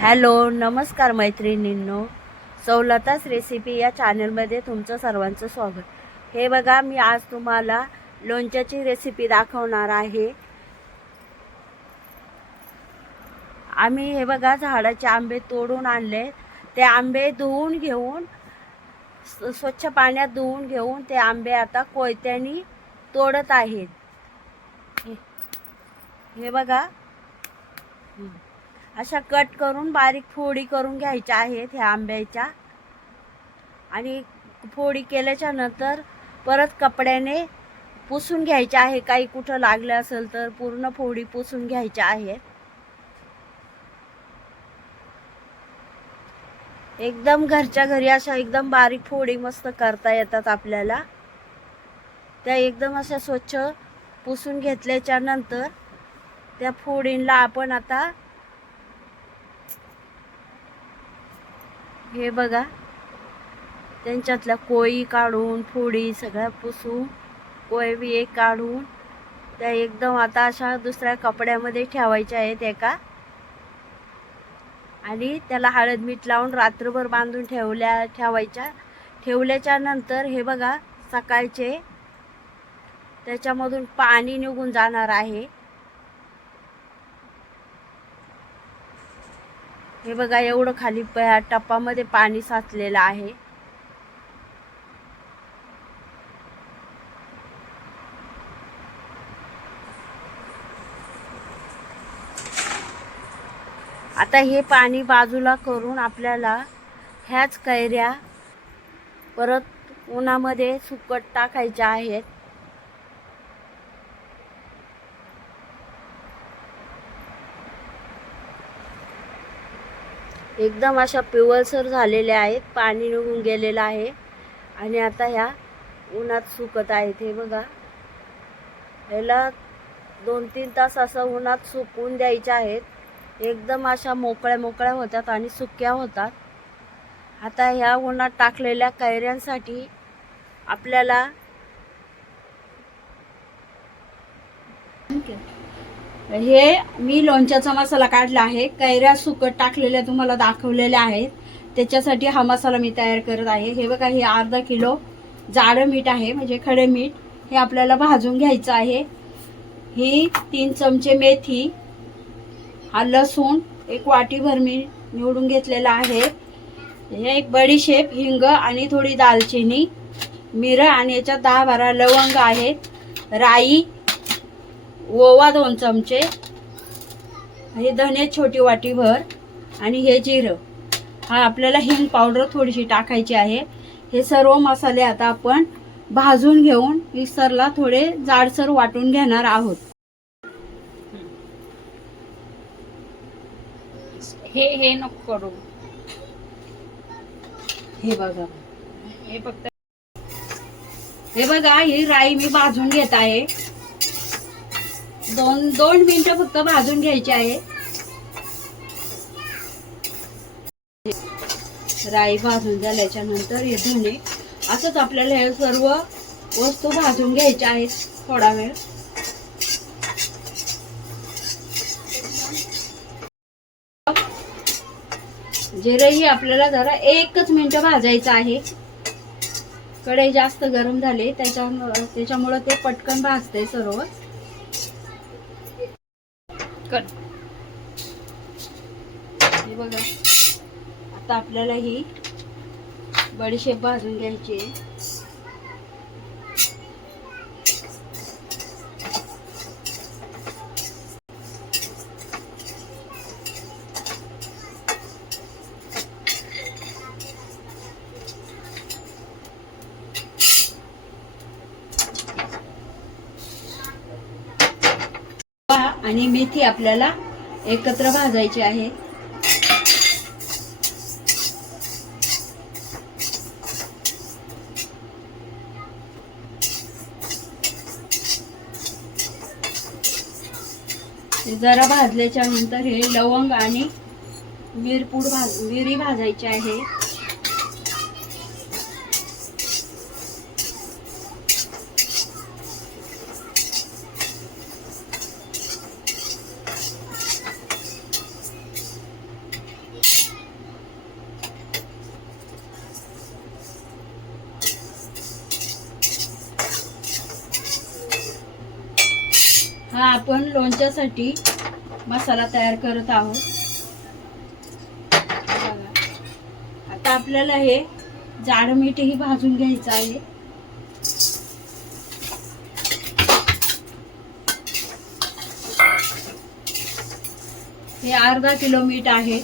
Hello नमस्कार मैत्रिणींनो, सवलताच recipe या चॅनलमध्ये तुमचं सर्वांचं स्वागत. हे बघा, मी आज तुम्हाला लोणच्याची रेसिपी दाखवणार आहे. आम्ही हे बघा झाडाचे आंबे तोडून आणले. ते आंबे धुवून घेऊन स्वच्छ पाण्यात धुवून घेऊन ते आंबे आता कोयत्याने तोडत आहेत. हे बघा, अशा कट करून बारीक फोडी करून घ्यायच्या आहेत ह्या आंब्याच्या. आणि फोडी केल्याच्या नंतर परत कपड्याने पुसून घ्यायचे आहे. काही कुठं लागलं असेल तर पूर्ण फोडी पुसून घ्यायच्या आहेत. एकदम घरच्या घरी अशा एकदम बारीक फोडी मस्त करता येतात आपल्याला. त्या एकदम अशा स्वच्छ पुसून घेतल्याच्या नंतर त्या फोडींना आपण आता हे बघा त्यांच्यातल्या कोळी काढून फोडी सगळ्या पुसून कोळी एक काढून त्या एकदम आता अशा दुसऱ्या कपड्यामध्ये ठेवायच्या आहेत एका. आणि त्याला हळद मीठ लावून रात्रभर बांधून ठेवल्याच्या नंतर हे बघा सकाळचे त्याच्यामधून पाणी निघून जाणार आहे. हे बघा, एवढं खाली टप्पामध्ये पाणी साचलेलं आहे. आता हे पाणी बाजूला करून आपल्याला ह्याच कैऱ्या परत उन्हामध्ये सुकट टाकायच्या आहेत. एकदम अशा पिवळसर झालेल्या आहेत, पाणी निघून गेलेलं आहे. आणि आता ह्या उन्हात सुकत आहेत. हे बघा, ह्याला 2-3 तास असं उन्हात सुकवून द्यायच्या आहेत. एकदम अशा मोकळ्या मोकळ्या होतात आणि सुक्या होतात. आता ह्या उन्हात टाकलेल्या कैऱ्यांसाठी आपल्याला हे मी लोणच्याचा मसाला काढला आहे. कैऱ्या सुकट टाकलेल्या तुम्हाला दाखवलेल्या आहेत, त्याच्यासाठी हा मसाला मी तयार करत आहे. हे बघा, हे अर्धा किलो जाडं मीठ आहे, म्हणजे खडे मीठ. हे आपल्याला भाजून घ्यायचं आहे. ही 3 चमचे मेथी, हा लसूण 1 वाटीभर मी निवडून घेतलेला आहे. हे एक बडीशेप, हिंग आणि थोडी दालचिनी, मिरं आणि याच्यात 10-12 लवंग आहेत. राई, ओवा 2 चमचे, हे धने छोटी वाटीभर आणि हे जिरं. हा आपल्याला हिंग पावडर थोडीशी टाकायची आहे. हे सर्व मसाले आता आपण भाजून घेऊन मिक्सरला थोडे जाडसर वाटून घेणार आहोत. हे नको करू. हे बघा, हे बघा, ही राई मी भाजून घेत आहे. 2 मिनिटं फक्त भाजून घ्यायची आहे. राई भाजून झाल्याच्या नंतर हे धने, असंच आपल्याला हे सर्व वस्तू भाजून घ्यायच्या आहेत थोडा वेळ. जिरंही आपल्याला जरा 1 मिनिट भाजायचं आहे. कढई जास्त गरम झाली त्याच्यामुळे ते पटकन भाजते सर्व. हे बघा, आता आपल्याला ही बडीशेप भाजून घ्यायची आहे. आणि मेथी आपल्याला एकत्र भाजायची आहे. जरा भाजल्याच्या नंतर हे लवंग आणि मिरी भाजायची आहे. आपण लोणच्यासाठी मसाला तयार करत आहोत. बघा. आता आपल्याला हे जाड मीठही भाजून घ्यायचं आहे. हे अर्धा किलो मीठ आहे.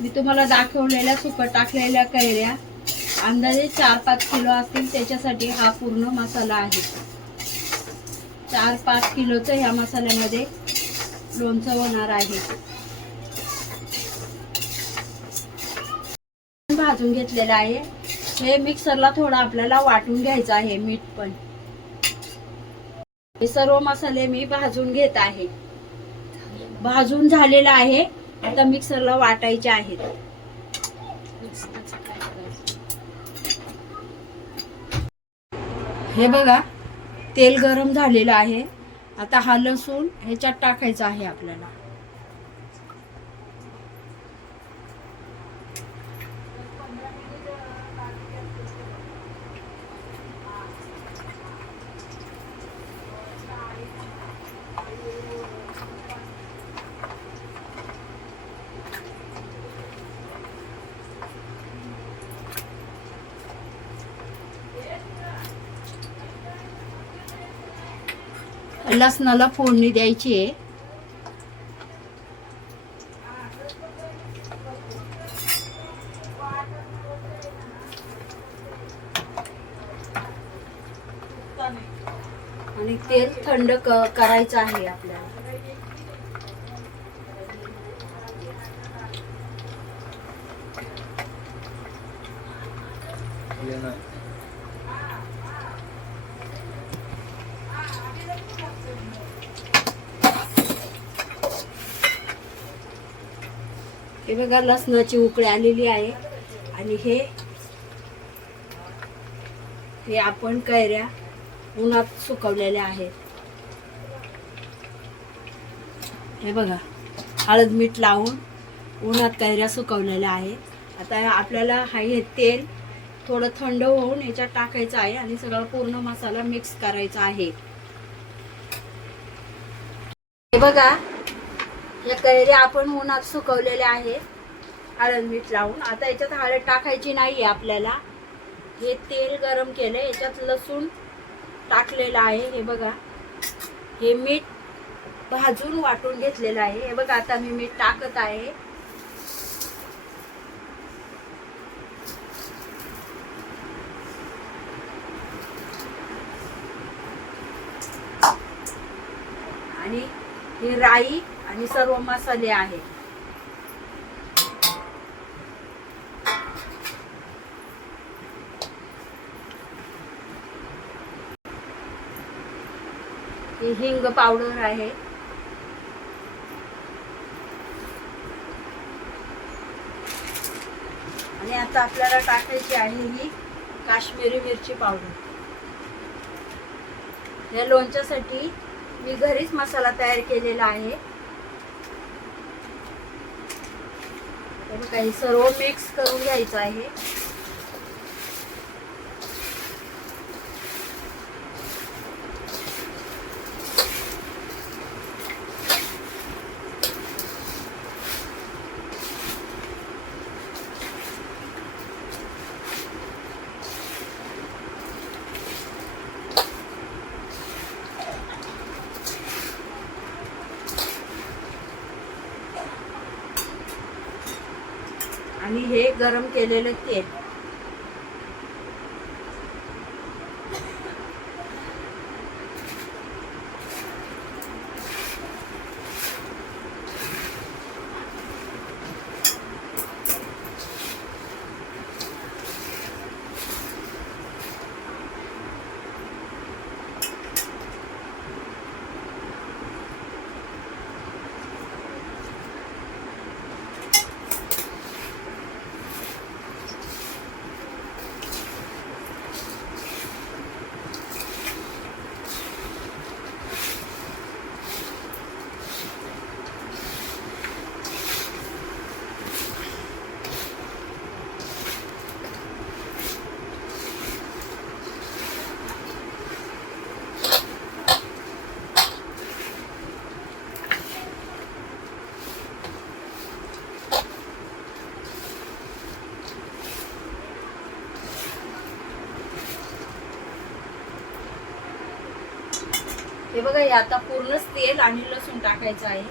मी तुम्हाला दाखवलेल्या सुकट टाकलेल्या कैऱ्या अंदाजे 4-5 किलो असतील, त्याच्यासाठी हा पूर्ण मसाला आहे. 4-5 किलोचं ह्या मसाल्यामध्ये लोणचं होणार आहे. भाजून घेतलेलं आहे. हे मिक्सरला थोडं आपल्याला वाटून घ्यायचं आहे. मीठ पण हे सर्व मसाले मी भाजून घेत आहे. भाजून झालेला आहे. आता मिक्सरला वाटायचे आहेत. हे बघा, तेल गरम झालेलं आहे. आता हा लसूण ह्याच्यात टाकायचा आहे आपल्याला. लसणाला फोडणी द्यायची आहे. आणि तेल थंड करायचं आहे आपल्याला. हे बघा, लसणाची उकळी आलेली आहे. आणि हे आपण कैऱ्या उन्हात सुकवलेल्या आहेत. हे बघा, हळद मीठ लावून उन्हात कैऱ्या सुकवलेल्या आहेत. आता आपल्याला हे तेल थोडं थंड होऊन याच्यात टाकायचं आहे आणि सगळं पूर्ण मसाला मिक्स करायचा आहे. हे बघा, या कैऱ्या आपण उन्हात सुकवलेल्या आहेत हळद मीठ लावून. आता याच्यात हळद टाकायची नाही आहे आपल्याला. हे तेल गरम केलं, याच्यात लसूण टाकलेलं आहे. हे बघा, हे मीठ भाजून वाटून घेतलेलं आहे. हे बघा, आता मी मीठ टाकत आहे. आणि हे राई आणि सर्व मसाले आहे. ही हिंग पावडर आहे. आणि आता आपल्याला टाकायची आहे ही काश्मीरी मिरची पावडर. या लोणच्यासाठी मी घरीच मसाला तयार केलेला आहे. काही सर्व मिक्स करून घ्यायचं आहे. आणि हे गरम केलेलं तेल हे बघा, हे आता पूर्णच तेल आणि लसूण टाकायचं आहे.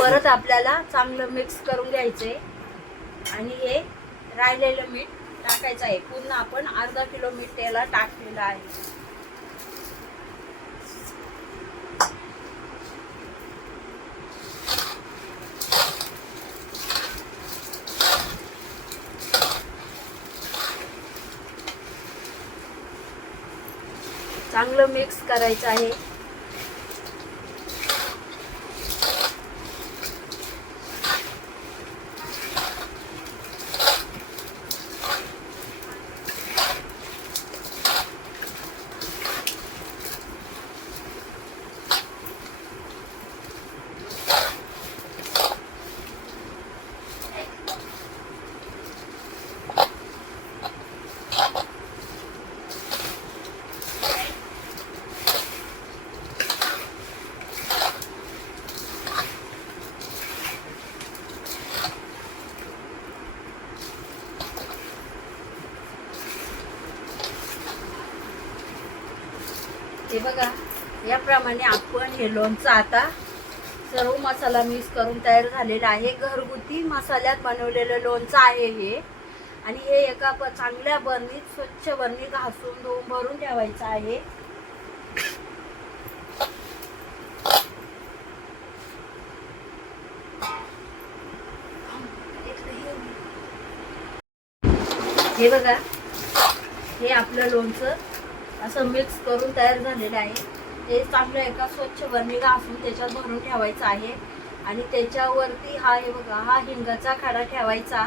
परत आपल्याला चांगलं मिक्स करून घ्यायचंय आणि हे राहिलेलं मीठ टाकायचं आहे. पुन्हा आपण अर्धा किलो मीठ त्याला टाकलेलं आहे. चांगलं मिक्स करायचं आहे. हे बघा, याप्रमाणे आपण हे लोणचं आता सर्व मसाला मिक्स करून तयार झालेला आहे. घरगुती मसाल्यात बनवलेलं लोणचं आहे हे. आणि हे एका चांगल्या बरणीत, स्वच्छ बरणी घासून धुवून भरून ठेवायचं आहे. हे बघा, हे आपलं लोणचं असं मिक्स करून तयार झालेलं आहे. हे चांगलं एका स्वच्छ बरणी घासून त्याच्यात भरून ठेवायचं आहे. आणि त्याच्यावरती हे बघा, हा हिंगाचा खडा ठेवायचा.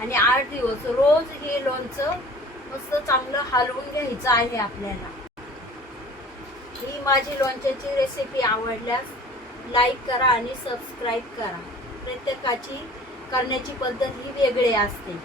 आणि 8 दिवस रोज हे लोणचं मस्त चांगलं हलवून घ्यायचं आहे आपल्याला. ही माझी लोणच्याची रेसिपी आवडल्यास लाईक करा आणि सबस्क्राईब करा. प्रत्येकाची करण्याची पद्धत ही वेगळी असते.